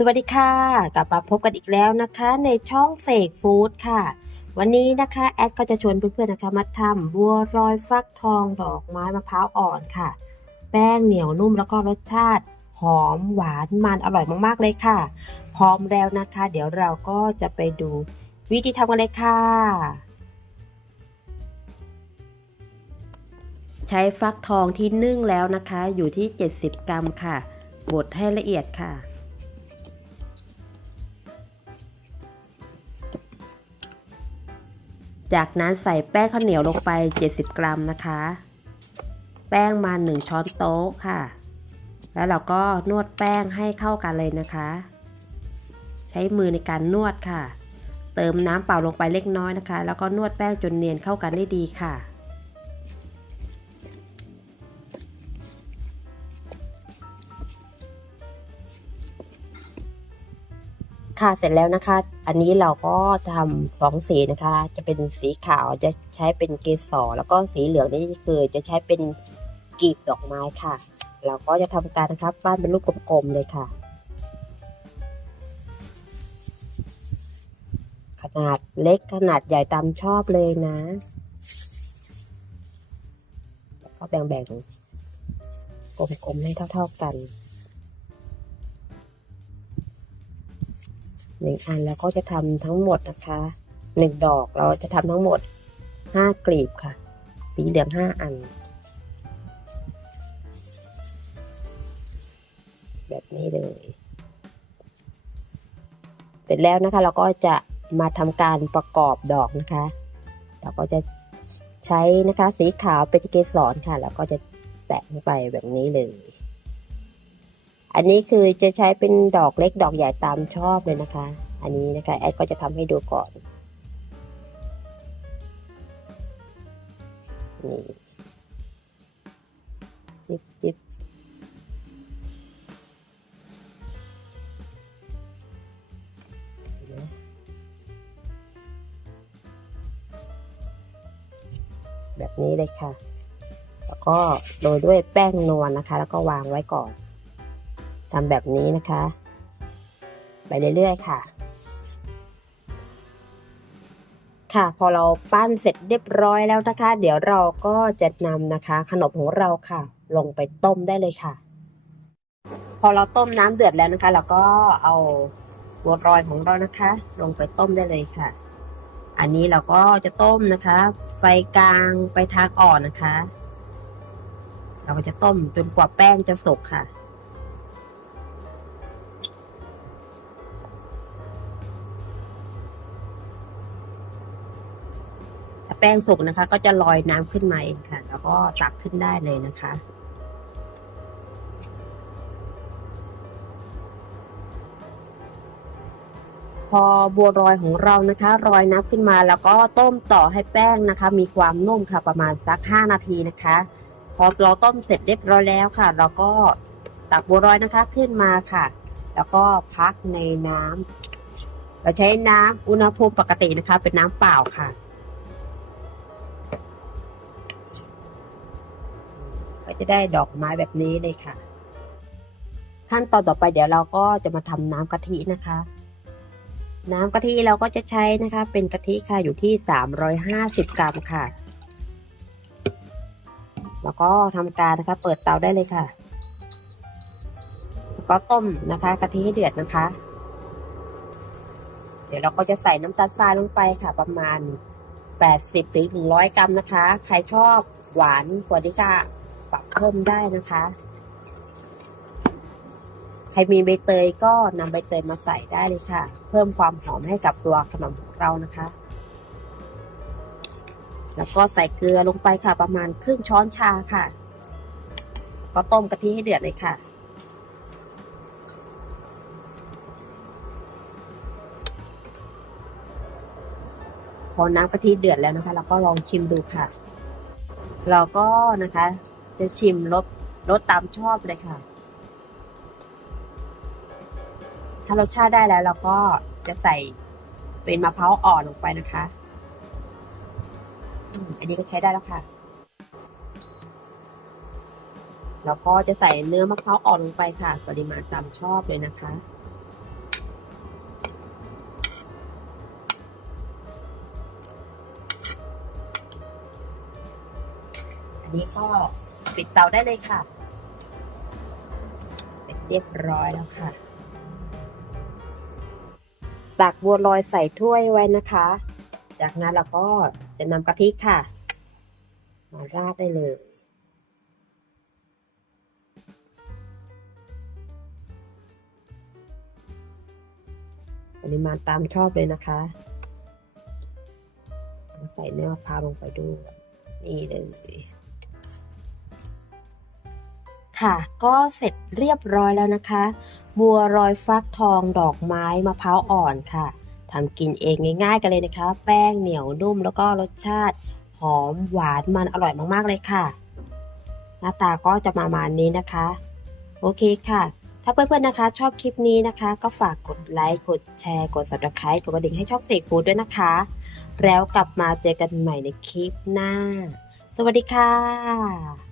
สวัสดีค่ะ กลับมาพบกันอีกแล้วนะคะ ในช่องเสกฟู้ดค่ะ วันนี้นะคะแอดก็จะชวนเพื่อนๆนะคะมาทำบัวรอยฟักทองดอกไม้มะพร้าวอ่อนค่ะ แป้งเหนียวนุ่มแล้วก็รสชาติ หอมหวานมันอร่อยมากๆเลยค่ะ พร้อมแล้วนะคะ เดี๋ยวเราก็จะไปดูวิธีทำกันเลยค่ะ ใช้ฟักทองที่นึ่งแล้วนะคะ อยู่ที่ 70 กรัมค่ะบดให้ละเอียดค่ะ จากนั้นใส่แป้งข้าวเหนียวลงไป 70 กรัมนะคะ แป้งมา 1 ช้อนโต๊ะค่ะ แล้วเราก็นวดแป้งให้เข้ากันเลยนะคะ ใช้มือในการนวดค่ะ เติมน้ำเปล่าลงไปเล็กน้อยนะคะ แล้วก็นวดแป้งจนเนียนเข้ากันได้ดีค่ะ ค่ะเสร็จแล้วนะคะ อันนี้เราก็ทำสองสีนะคะ จะเป็นสีขาวจะใช้เป็นเกสรแล้วก็สีเหลืองนี่คือจะใช้เป็นกลีบดอกไม้ค่ะ เราก็จะทำการนะครับปั้นเป็นรูปกลมๆเลยค่ะ ขนาดเล็กขนาดใหญ่ตามชอบเลยนะแล้วก็แบ่งๆกลมๆให้เท่า ๆกัน หนึ่งอันแล้วก็จะทำทั้งหมดนะคะหนึ่งดอกเราจะทำทั้งหมดห้ากลีบค่ะ สีเหลืองห้าอัน แบบนี้เลย เสร็จแล้วนะคะเราก็จะมาทำการประกอบดอกนะคะ เราก็จะใช้นะคะสีขาวเป็นเกสรค่ะ แล้วก็จะแตะลงไปแบบนี้เลย อันนี้คือจะใช้เป็นดอกเล็กดอกใหญ่ตามชอบเลยนะคะ อันนี้นะคะแอดก็จะทำให้ดูก่อนนี่จิบจิบแบบนี้เลยค่ะ แล้วก็โรยด้วยแป้งนวลนะคะ แล้วก็วางไว้ก่อน ทำแบบนี้นะคะ ไปเรื่อยๆค่ะ ค่ะพอเราปั้นเสร็จเรียบร้อยแล้วนะคะ เดี๋ยวเราก็จะนำนะคะ ขนมของเราค่ะ ลงไปต้มได้เลยค่ะ พอเราต้มน้ำเดือดแล้วนะคะ เราก็เอาบัวรอยของเรานะคะ ลงไปต้มได้เลยค่ะ อันนี้เราก็จะต้มนะคะ ไฟกลางไปทางอ่อนนะคะ เราก็จะต้มจนกว่าแป้งจะสุกค่ะ แป้งสุกนะคะ ก็จะลอยน้ำขึ้นมาเองค่ะ แล้วก็ตักขึ้นได้เลยนะคะ พอบัวรอยของเรานะคะรอยน้ำขึ้นมาแล้วก็ต้มต่อให้แป้งนะคะ มีความนุ่มค่ะประมาณสัก 5 นาทีนะคะ พอเราต้มเสร็จเรียบร้อยแล้วค่ะ เราก็ตักบัวรอยนะคะขึ้นมาค่ะ แล้วก็พักในน้ำเราใช้น้ำอุณหภูมิปกตินะคะ เป็นน้ำเปล่าค่ะ จะได้ดอกไม้แบบนี้เลยค่ะ ขั้นตอนต่อไปเดี๋ยวเราก็จะมาทำน้ำกะทินะคะ น้ำกะทิเราก็จะใช้นะคะ เป็นกะทิค่ะอยู่ที่ 350 กรัมค่ะ แล้วก็ทำการนะคะ เปิดเตาได้เลยค่ะแล้วก็ต้มนะคะกะทิให้เดือดนะคะ เดี๋ยวเราก็จะใส่น้ำตาลทรายลงไปค่ะประมาณ80ถึง100 กรัมนะคะ ใครชอบหวานกว่านี้ก็ ปรับเพิ่มได้นะคะ ใครมีใบเตยก็นำใบเตยมาใส่ได้เลยค่ะ เพิ่มความหอมให้กับตัวขนมของเรานะคะ แล้วก็ใส่เกลือลงไปค่ะ ประมาณครึ่งช้อนชาค่ะ ก็ต้มกะทิให้เดือดเลยค่ะพอน้ำกะทิเดือดแล้วนะคะ เราก็ลองชิมดูค่ะ เราก็นะคะ จะชิมรสรสตามชอบเลยค่ะ ถ้ารสชาติได้แล้วเราก็จะใส่เป็นมะพร้าวอ่อนลงไปนะคะอันนี้ก็ใช้ได้แล้วค่ะ แล้วก็จะใส่เนื้อมะพร้าวอ่อนลงไปค่ะ ปริมาณตามชอบเลยนะคะอันนี้ก็ ปิดเตาได้เลยค่ะเสร็จเรียบร้อยแล้วค่ะ ตักบัวลอยใส่ถ้วยไว้นะคะ จากนั้นเราก็จะนำกะทิค่ะ มาราดได้เลยปริมาณตามชอบเลยนะคะ ใส่เนื้อมะพร้าวลงไปด้วย นี่เลย ค่ะ ก็เสร็จเรียบร้อยแล้วนะคะ บัวรอยฟักทองดอกไม้มะพร้าวอ่อนค่ะทำกินเองง่ายๆกันเลยนะคะ แป้งเหนียวนุ่มแล้วก็รสชาติ หอมหวานมันอร่อยมากๆเลยค่ะ หน้าตาก็จะประมาณนี้นะคะ โอเคค่ะ ถ้าเพื่อนๆนะคะ ชอบคลิปนี้นะคะ ก็ฝากกดไลค์กดแชร์กด subscribe กดกระดิ่งให้ช่องเสกฟูดด้วยนะคะ แล้วกลับมาเจอกันใหม่ในคลิปหน้า สวัสดีค่ะ